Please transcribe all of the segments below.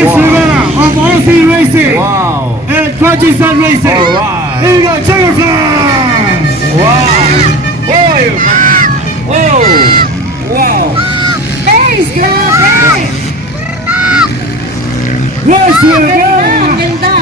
Mitch Rivera of OC Racing. Wow. And Taysan Racing. Alright. Here you go, checker flag. Wow. Boy. Whoa. Wow. Nice, grabe! Mitch Ganda, Rivera. ganda.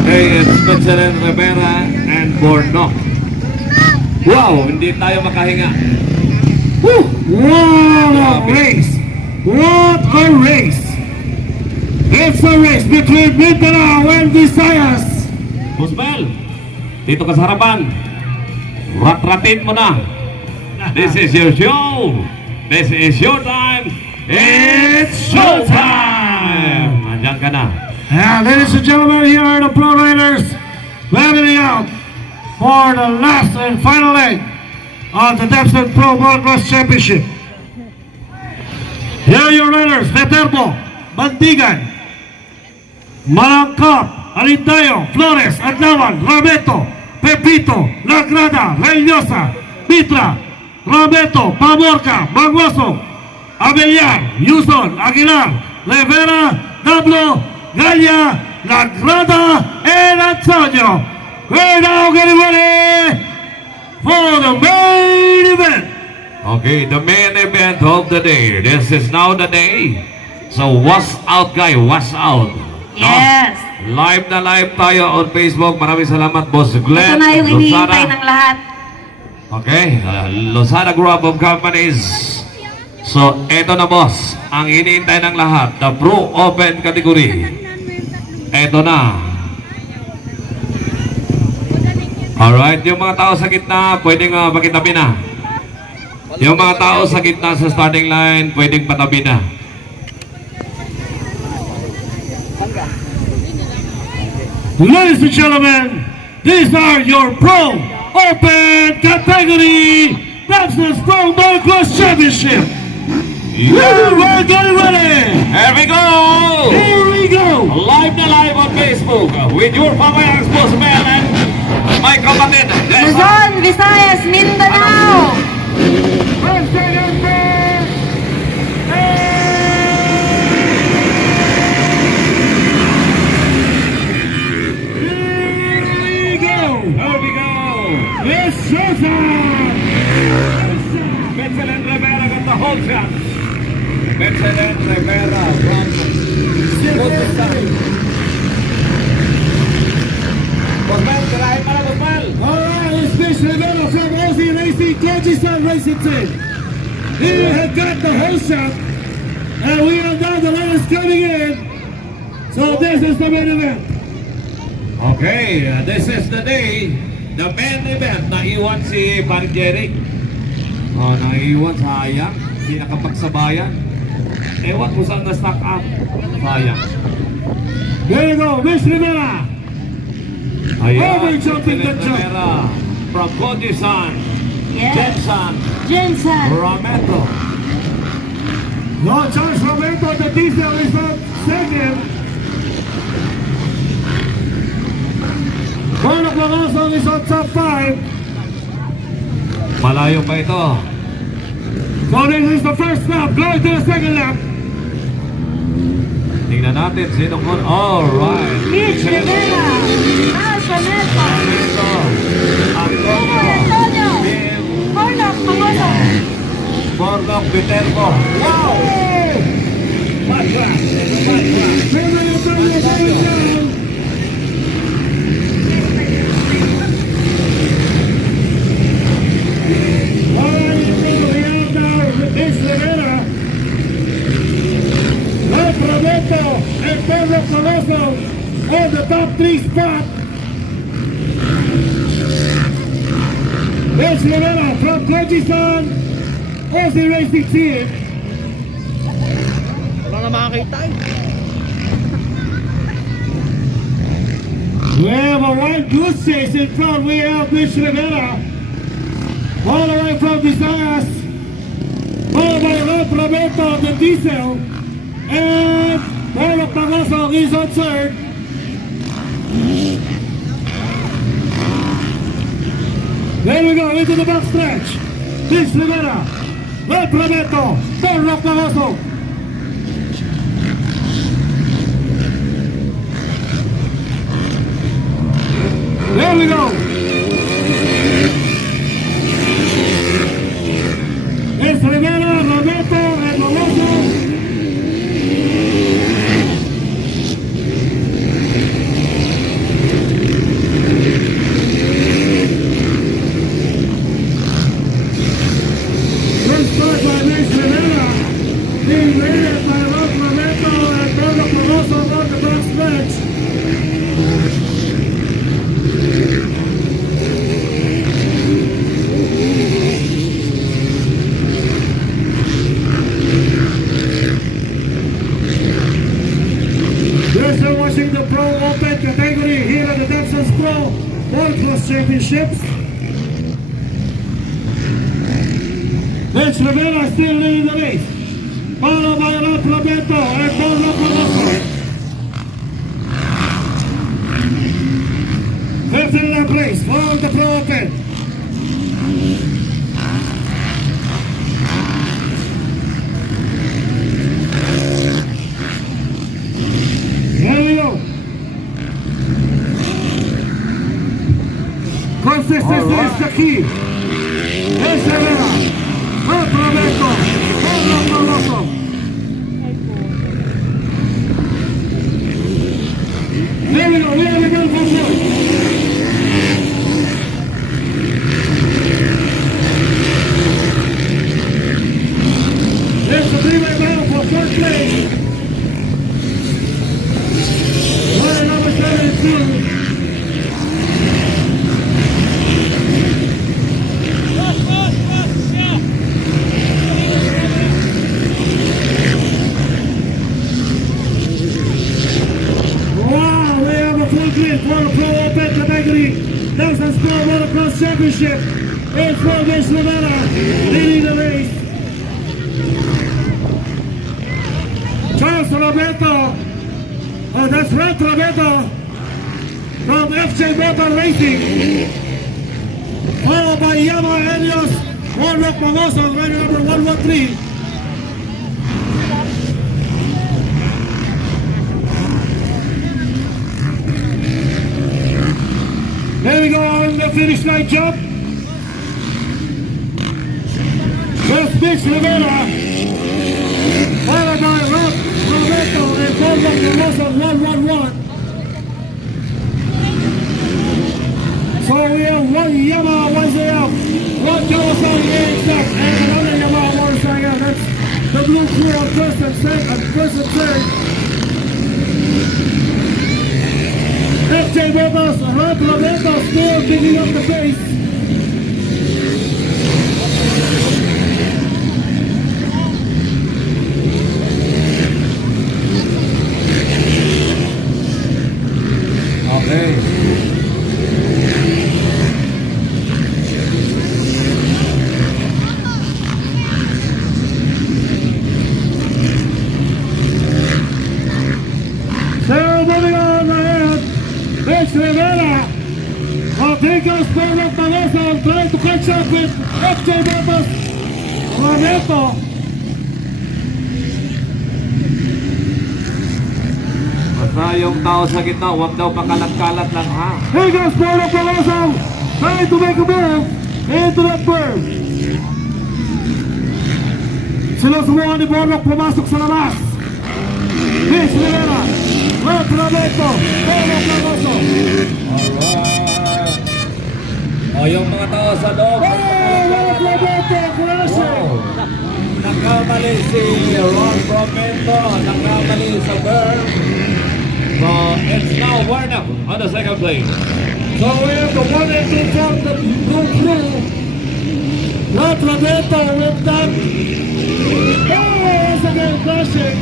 Okay, it's Mitch Rivera and Bornok. Wow, hindi tayo makahinga. Woo! What a race! What a race! It's a race between Mindanao and Visayas. Busbel, dito ka sa harapan. Rat-ratin mo na. This is your show. This is your time. It's showtime! Andyan ka na. And ladies and gentlemen, here are the pro riders battling out for the last and final leg of the Davsons Motocross Championship. Here are your riders: Viterbo, Bandigan, Malangkap, Alindayo, Flores, Laban, Ramento, Pepito, Lagrada, Reynosa, Mitra, Ramento, Pamorca, Mangosong, Abellar, Yuson, Aguilar, Rivera, Dablo, Galia, Lagrada, and Antonio. We're now getting ready for the main event. Okay, the main event of the day. This is now the day. So, what's out, guys? What's out? Yes. No? Live na live tayo on Facebook. Maraming salamat, Boss Glenn. Ito na yung Lozada. hinihintay ng lahat. Okay, Lozada Group of Companies. So, eto na, boss. Ang hinihintay ng lahat. The Pro Open category. Eto na. Alright, yung mga tao sa gitna, pwedeng pakitabi na. Yung mga tao sa gitna sa starting line, pwedeng patabi na. Ladies and gentlemen, these are your Pro Open category Davsons Motocross Championship. We're getting ready. Here we go! Here we go. Live na live on Facebook with your pambayang sportsman and my kapatid. Luzon, Visayas, Mindanao. First, second, third. Here we go. Here we go! It's showtime. Mitch Rivera got the whole shot. Mitch Rivera from Bosman, karahin para Bosman. Alright, it's Mitch Rivera from OC Racing, Taysan Racing Team. He had got the whole shot, and we are now the riders coming in. So this is the main event. Okay, this is the day, the main event. Naiwan si Paring Jeric. Oh, naiwan, sayang. Hindi nakapagsabayan. Ewan kung saan na-stock up. Sayang. There you go, Mitch Rivera. Over-jumping the jump. Rivera from Taysan, Yes. Jensen, Jensen. Ramento. No, Charles Ramento, the diesel is on second. Bornok Mangosong is on top 5. Malayo pa ito. So this is the first lap, going to the second lap. Tingnan natin sino kon. Alright. Mitch Rivera. Ramento. Ramento. Antonio. Antonio. Bornok Mangosong. Bornok Viterbo. Wow! Bad class. Mitch Rivera, Ramento, and Bornok Mangosong on the top 3 spot. Mitch Rivera from Taysan OC Racing Team. Mga makakita eh. We have a white goose chase in front. We have Mitch Rivera all the way from Visayas, followed by Ramento of the diesel, and Bornok Mangosong is on third. There we go, into the backstretch. Mitch Rivera, Ramento, Bornok Mangosong. You're still watching the Pro Open category here at the Davsons Pro Motocross Championships. Mitch Rivera still leading the race, followed by Ramento and Bornok Mangosong. 15 lap race for the Pro Open. Here we go. Consistency is the key. Mitch Rivera, Ramento, Bornok Mangosong. There we go, we have a good control. There's the three-way battle for first place. Line number 72. Wow, we have a full grid for the Pro Open category. Davsons Pro Motocross Championship. It's for Mitch Rivera leading the race. Charles Ramento, that's Red Ramento from FJ Motor Racing, followed by Yamaha Helios, Bornok Mangosong, rider number 113. There we go on the finish line jump. There's Mitch Rivera, followed by Ramento and Bornok Mangosong 111. So we have one Yamaha, one ZF, one Kawasaki AXF, and another Yamaha motorcycle. That's the blue crew on first and third. FJ Motors, Ramento still picking up the pace. Okay. So moving on ahead, Mitch Rivera of Davsons Bornok Mangosong trying to catch up with FJ Motors, Ramento. Basta yung tao sa gitna, huwag daw pakalat-kalat lang ha. Here goes Bornok Mangosong trying to make a move into that berm. Sinusubukan ni Bornok pumasok sa labas. Mitch Rivera, Ramento, Bornok Mangosong. Alright. O yung mga tao sa loob. Ramento, crashing. Nakamali si Ramento, nakamali sa berm. So it's now Bornok on the second place. So we have the 1 and 2 from the blue crew. Ramento with that. Once again crashing.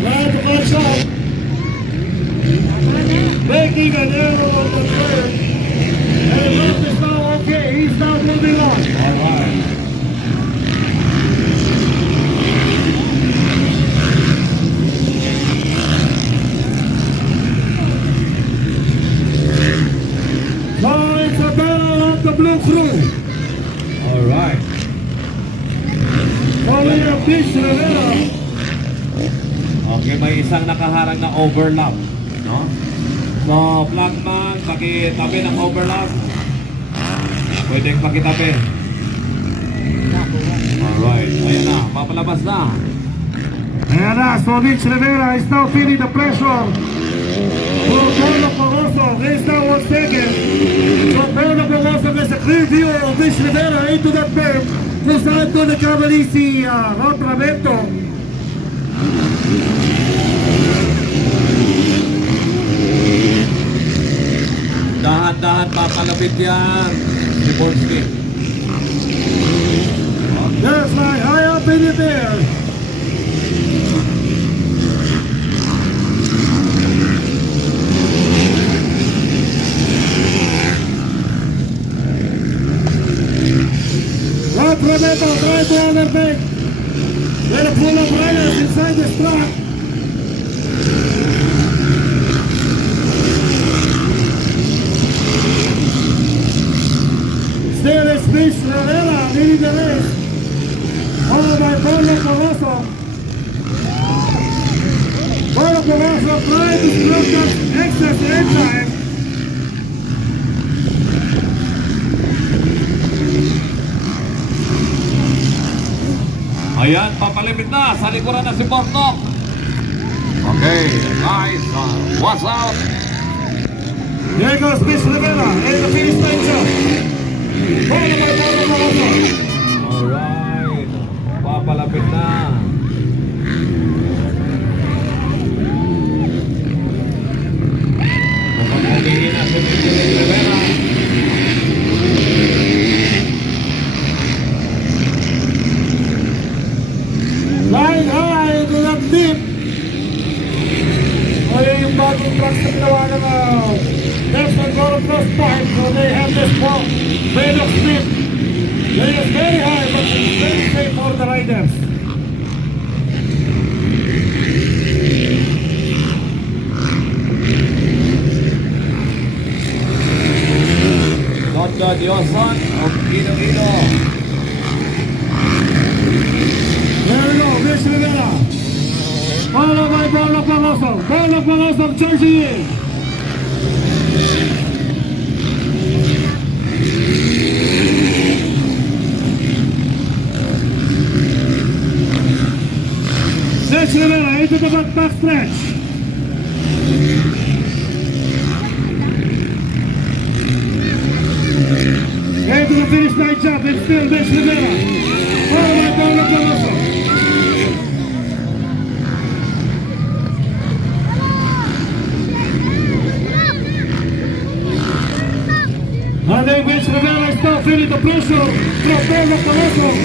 Trying to catch up. Making an error on the third. And Ram is now okay. He's now moving on. Alright. So it's a battle of the blue crew. Alright. So we have Mitch Rivera. Okay, may isang nakaharang na overlap, no? So, flagman, pakitabi ng overlap. Pwedeng pakitabi. Alright, ayan na, papalabas na. Ayan na, so Mitch Rivera is now feeling the pressure. For Bornok Mangosong, he's now on second. So Bornok Mangosong has a clear view of Mitch Rivera into that berm. Kung saan doon nagkamali si Ramento. Dahan-dahan papalapit yan. Si Borski. There's my high up in the air. Ramento trying to overtake. Then a pool of riders inside this track. Still is Mitch Rivera leading the race. Followed by Bornok Mangosong. Bornok Mangosong trying to scrub that excess air time. Ayan, papalipit na. Sa likuran na si Bornok. Okay, guys, watch out. Here goes Mitch Rivera in the finish line shot. Followed by Bornok Mangosong. Alright, papalapit na. Kapag-alingin na si Mitch Rivera. Flying high to that deep. Ayun yung bagong trucks na ginawa ng Davsons Motocross Park. So they have this walk. Bornok Smith. They is very high but it's very safe for the riders. Don Diosan of Iloilo. There we go, Mitch Rivera. Followed by Bornok Mangosong. Bornok Mangosong charging in. Mitch Rivera into the back stretch. Into the finish line jump, it's still Mitch Rivera. Followed by Bornok Mangosong. I think Mitch Rivera is still feeling the pressure from Bornok Mangosong.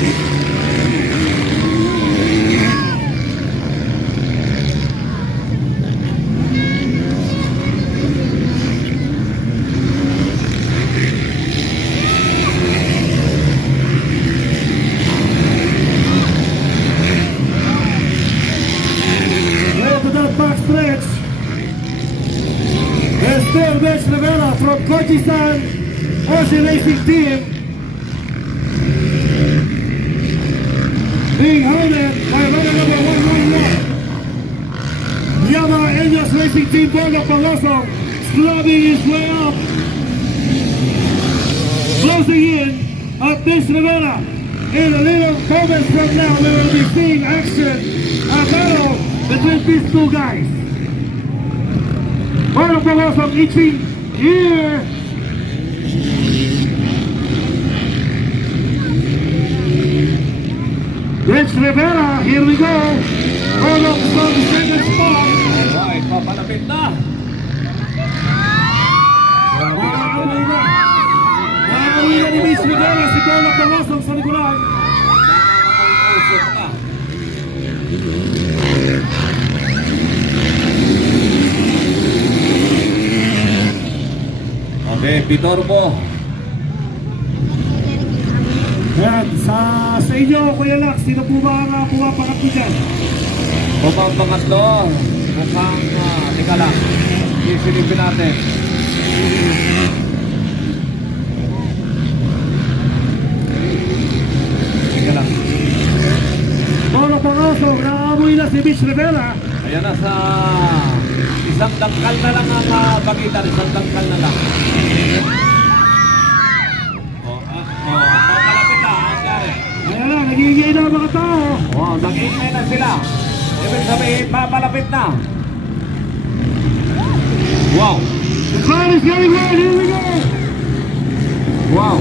Into that back stretch. There's still Mitch Rivera from Taysan Racing Team being hounded by runner number 111. Yamaha Angels Racing Team Bornok Mangosong scrubbing his way up, closing in at Mitch Rivera. In a little moments from now we will be seeing action, a battle between these two guys. Bornok Mangosong itching here. Mitch Rivera, here we go. Bornok from the second spot. Alright, papalapit na. Nakakawin na. Nakakawin na ni Mitch Rivera si Bornok Mangosong sa likuran. Nakakausok na. Okay, Pitorbo. Yan, sa inyo, Kuya Lax, sino po ba ang pumapangat ko dyan? Pumampangat doon. Mukhang, tika lang. Isilipin natin. Tika lang. Bornok Mangosong, naamoy na si Mitch Rivera. Ayan na sa isang dangkal na lang ang pagitan. Isang dangkal na lang. Papalapit na. Ang gari. Ayan na, nagiging na ang mga tao. Nag-ingay na sila. Ibig sabihin, papalapit na. Wow. The crowd is getting ready, here we go. Wow.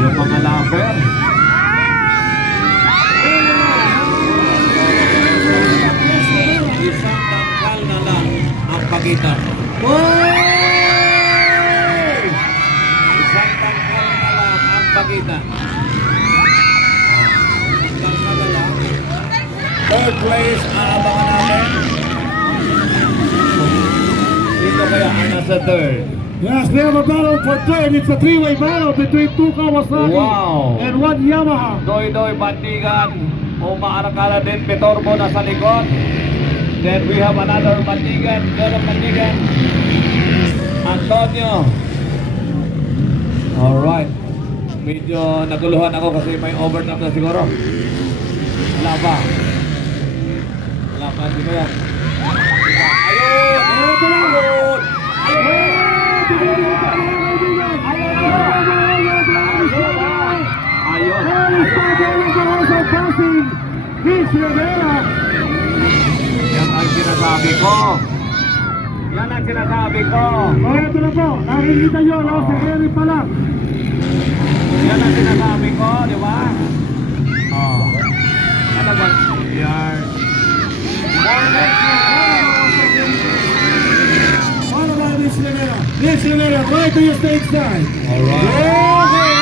Yung mga lapper. Isang tangkal na lang ang pagitan. Isang tangkal na lang ang pagitan. Isang tangkal na lang. Third place, aabangan natin. Dito kaya ang nasa third. Yes, we have a battle for third. It's a three-way battle between two Kawasaki Wow. and one Yamaha. Doy Bandigan. Umaarakala din. Petorbo na sa likod. Then we have another Bandigan. Bandigan. Antonio. Alright. Medyo naguluhan ako kasi may overtime na siguro. Laban. Laban, di ba yan? Ayun! Ito na! Ayun! Ayun! Mitch Rivera. Yan ang sinasabi ko. Yan ang sinasabi ko. O ito na po, nakikita nyo, no? Si Henry pa lang. Yan ang sinasabi ko, di ba? Oh. Ano ba? Yan. What about Mitch Rivera? Mitch Rivera, right to your stage side. Alright. Okay,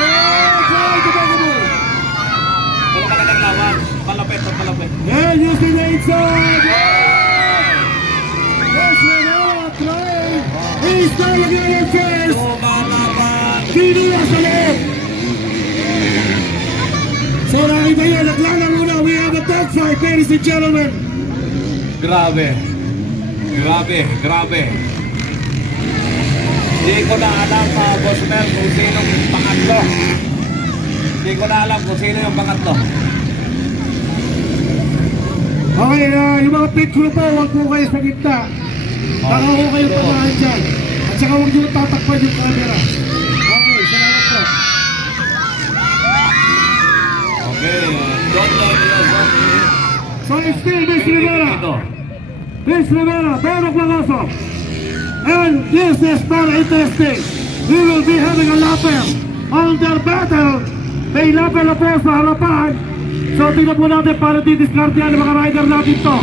Ano ka na naglaban? Palapit. yeah, using the inside. Mitch Rivera trying. He's trying to get in first. Lumalaban. Pinula sa loob. So nakita nyo, naglalang muna. We have a dogfight, ladies and gentlemen. Grabe. Hindi ko na alam Boss Mel kung sino yung pangatlo. Hindi ko na alam kung sino yung pangatlo. Okay, yung mga pit crew po, huwag po kayo sa gitna. Baka ko kayo pamahan dyan. At saka huwag nyo tatakpan yung camera. Okay, salamat po. Okay, don't know So it's still Mitch Rivera. Mitch Rivera, Bornok Mangosong. And this is very interesting. We will be having a lapper on their battle. May lapper na po sa harapan. So tingnan po natin para didiscard yan ng mga rider natin to.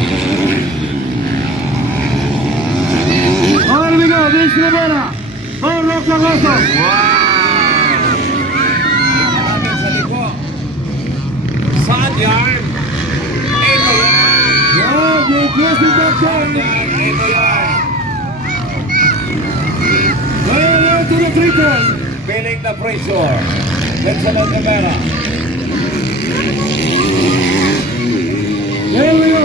Okay, we go. Mitch Rivera, Bornok Mangosong. Natin sa liko. Saan yan? Ito yan. Yeah, you're closing that time. Ito yan. Well, to the triple. Feeling the pressure. Excellent Rivera. There we go.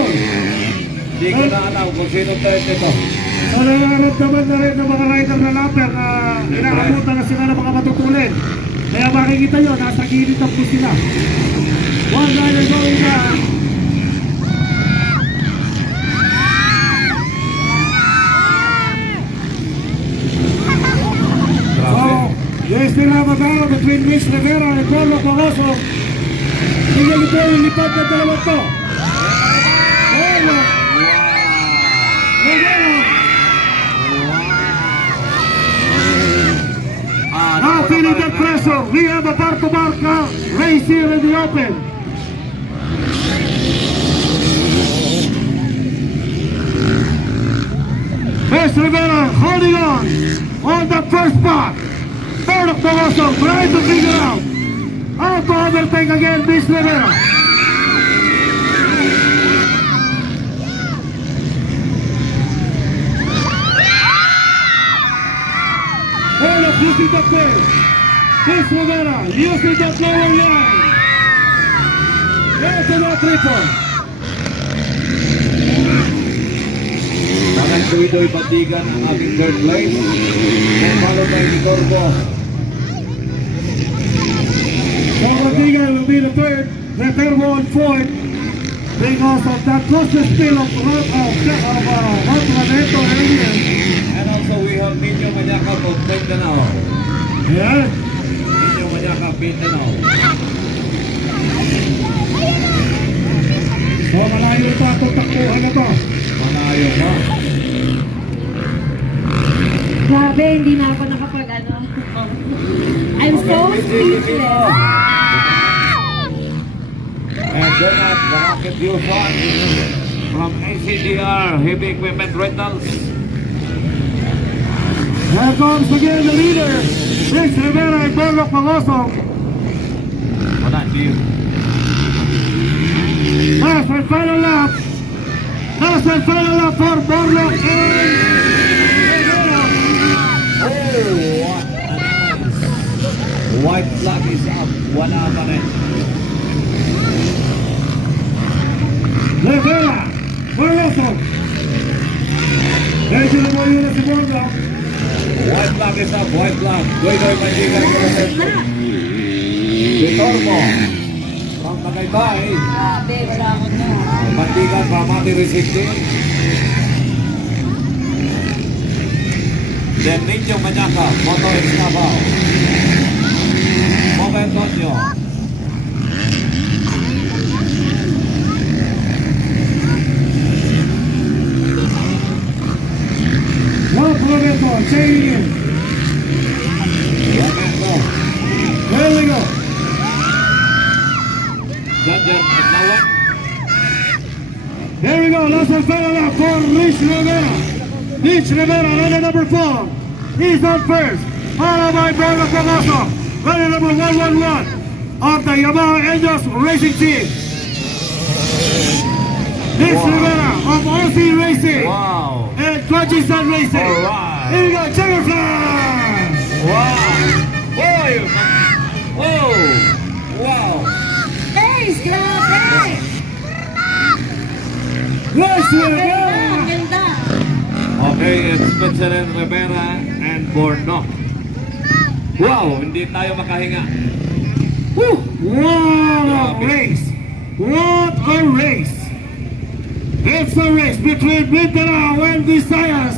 Hindi ko na alam kung sino third ito. So nararamdaman na rin ng mga rider na lapper na inaabutan na sila ng mga matutulin. Kaya makikita nyo, nasa gilid na po sila. One rider going down. So, they still have a battle between Mitch Rivera and Bornok Mangosong. Tingnan ito yung lipat na dalawa to. Bornok Rivera. Now feeling that pressure, we have a bar-to-bar race here in the open. Mitch Rivera holding on the first spot. Bornok Mangosong trying to figure out how to overtake again Mitch Rivera. Bornok using that way. Mitch Rivera using that lower line. There's another triple. Parang Doy Bandigan ang ating third place. Kung malo tayo ni Torbo. So Bandigan will be the third. Returbo on fourth. Because of that closest spill of Ramento earlier. And also we have Minyo Manyakap of Mindanao. Yeah. Minyo Manyakap, Mindanao. So malayo pa itong takbuhan na to. Malayo mo. Grabe, hindi na ako nakapag-ano. I'm so speechless. And Donut, the Rocket View Fund from ACDR Heavy Equipment Rentals. Here comes again the leader, Mitch Rivera and Bornok Mangosong. Wala, hindi. Last and final lap. Last and final lap for Bornok and Rivera. Oh! White flag is up. Wala pa rin. Rivera, Mangosong. Medyo na mo yun na si Bornok. White flag is up. White flag. Doy-doy mandigan ko na sento. Vitor mo. Pang Tagaytay. Grabe, wala ako na. Mandigan pa mati resisting. Then Niño Mañaca. Moto Escabao. Momento nyo. Ramento, changing in. Ramento. There we go. Janjan Atlawan. Here we go. Last one final for Mitch Rivera. Mitch Rivera, runner number 4. He's on first. Followed by Bornok Mangosong, runner number 111 of the Yamaha Angels Racing Team. Mitch Rivera of RC Racing Wow. and Taysan Racing. Alright. Here we go. Checker flag. Wow. Whoa. Whoa. Wow. Guys, grabe! Mitch Ganda, Rivera. ganda! Okay, it's Taysan Rivera and Bornok. Wow, hindi tayo makahinga. Woo! What a race! What a race! It's a race between Mindanao and Visayas.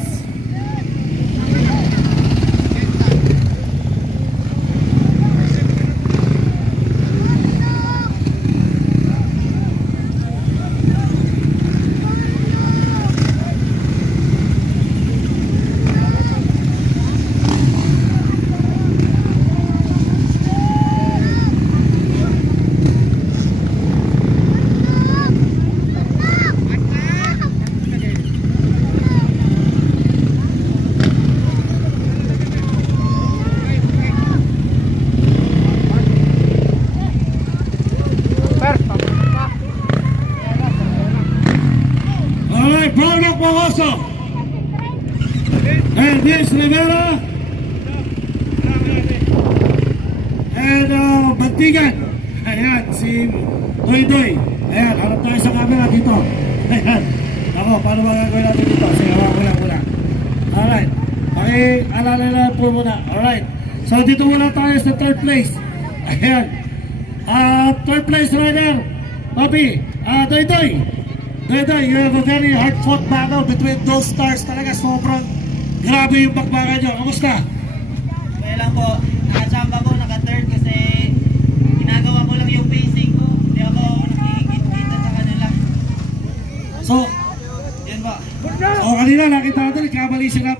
Alright, Bornok Mangosong and Mitch Rivera and Bantigan. Ayan, si Doy-Doy. Ayan, harap tayo sa camera dito. Ayan. Ako, paano ba gagawin natin dito? Sige, wala. Alright. Alala na po muna. Alright. So, dito muna tayo sa third place. Ayan. Third place rider, Papi, Doy-Doy. Doy-Doy, you have a very hard-fought battle between those stars. Talaga, sobrang grabe yung bakbakan nyo. Kamusta? Kaya lang po, nakachamba ko, naka-third kasi ginagawa ko lang yung pacing ko. Hindi ako nakikita sa kanila. So, Yun po. kanina nakita natin, kamali sila.